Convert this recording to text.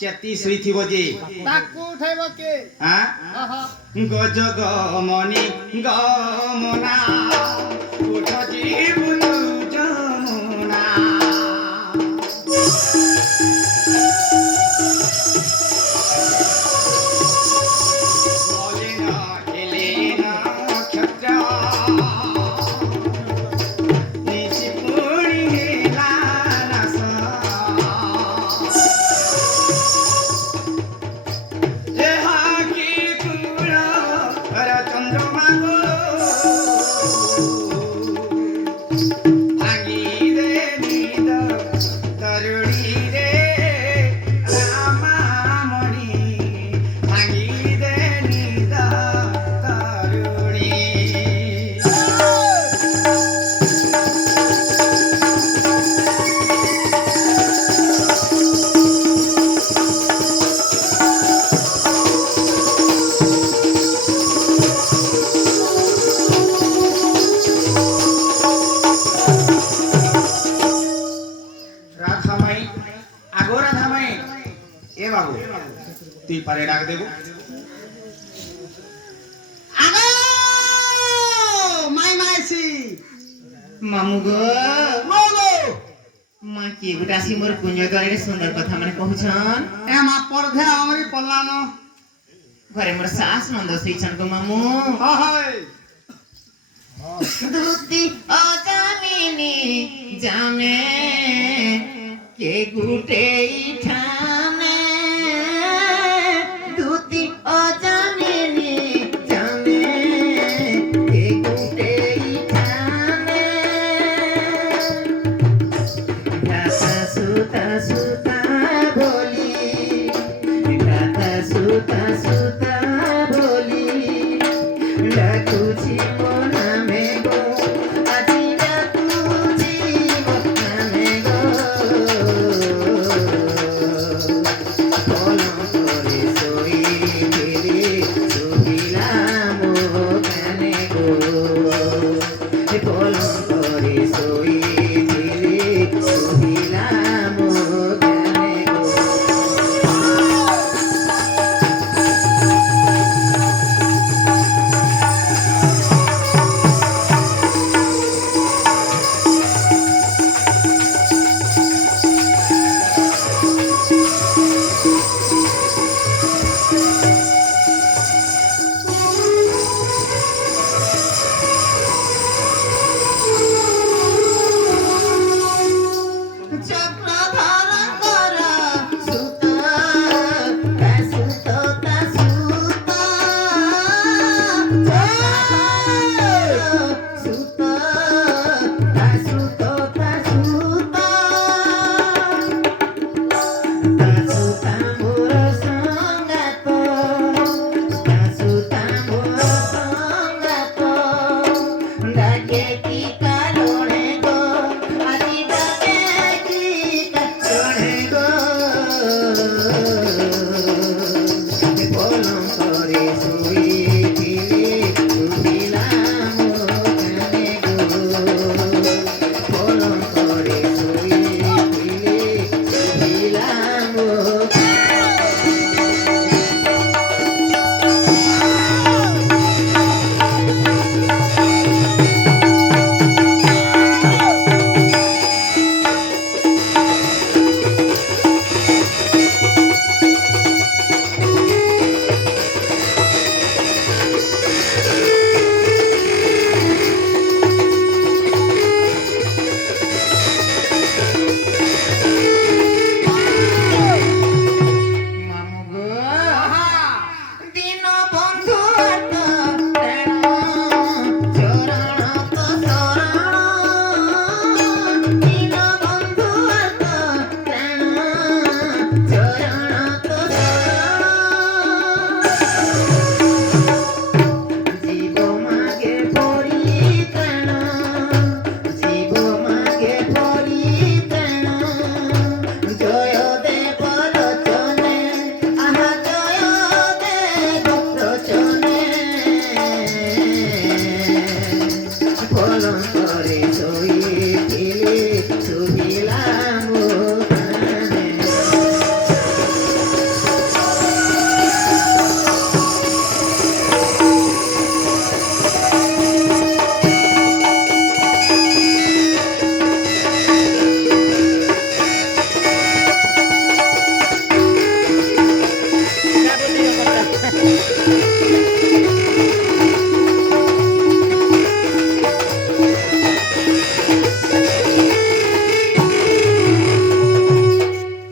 चेती सुईथिबो जे ताकू उठाइबो के हां गजग मनी गमना उठ जीवन जमुना बोलेना हेलेना क्षत्रा তুই পারে ডাক দেব আগো মাই মাইছি মামু গো মামু মা কি গুটাসি মোর পুণ্য করে সুন্দর কথা মানে কহুছন এ মা পরধে আমরি পল্লানো ঘরে মোর শাস নন্দ সইছন গো মামু হয় দুতি অজামিনি জামে কে গুটে ঠামে দুতি অজামিনি জামে কে গুটে ঠামে গাতা সুতা সুতা বলি গাতা সুতা সুতা বলি ডাকুছি মনামে গো আজি ডাকুছি মনামে গো কলম করে সই ফিরে শুনিলাম গানে গো কলম করে সই ফিরে শুনিলাম গানে গো চক্রধর